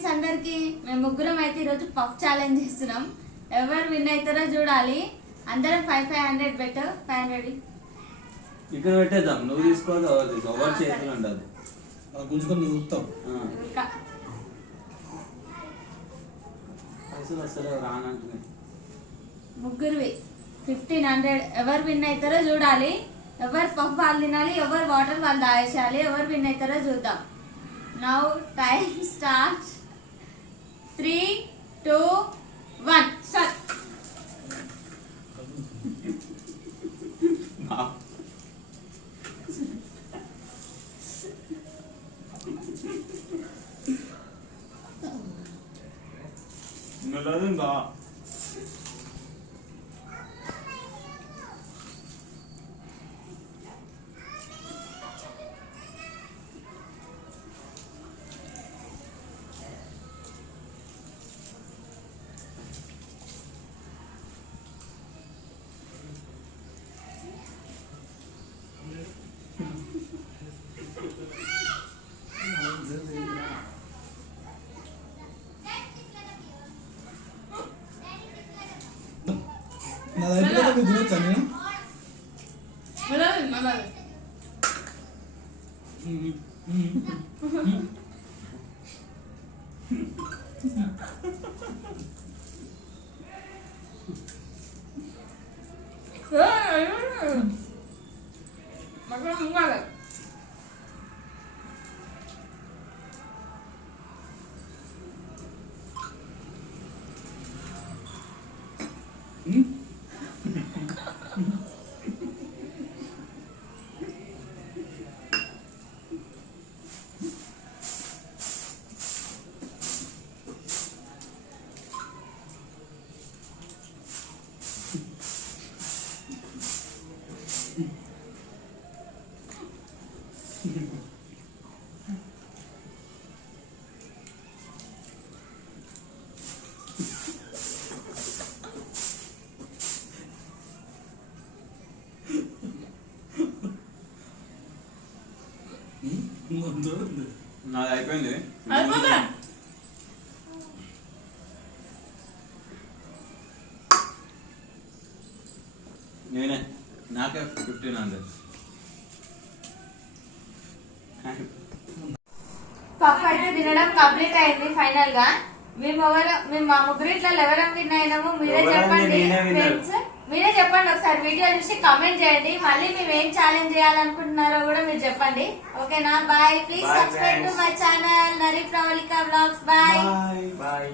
Friends అందరికి మేము ముగ్గురం అయితే ఈరోజు పఫ్ ఛాలెంజ్ చేస్తున్నాం. ఎవరు విన్ అవుతారో చూడాలి. అందరం 500 పెట్టు. 500 ఇక్కడ పెట్టేద్దాం. నువ్వు తీసుకోవాలి, ఎవరు చేతులు ఉండదు. గుంజుకొని చూస్తాం. పైసలు వస్తారు రానంటున్నాయి. ముగ్గురువి 1500. ఎవరు విన్ అవుతారో చూడాలి. ఎవరు పఫ్ వాళ్ళు తినాలి, ఎవరు వాటర్ వాళ్ళు తాగేసేయాలి. ఎవరు విన్ అవుతారో చూద్దాం. Now time start. 3, 2, 1 స్టార్ట్. నల్లదుందా నా దగ్గర మీరు తినొచ్చా నేను? నాది అయిపోయింది. నేనే నాకే 1500. పఫ్ అయితే తినడం కంప్లీట్ అయింది. ఫైనల్ గా మేము మా ముగ్గురిట్లో ఎవరం విన్ అయినాము మీరే చెప్పండి ఫ్రెండ్స్. మీరే చెప్పండి ఒకసారి వీడియో చూసి కామెంట్ చేయండి. మళ్ళీ మేము ఏం ఛాలెంజ్ చేయాలనుకుంటున్నారో కూడా మీరు చెప్పండి. ఓకేనా? Bye. Please subscribe to my channel Nari Pravalika vlogs. Bye.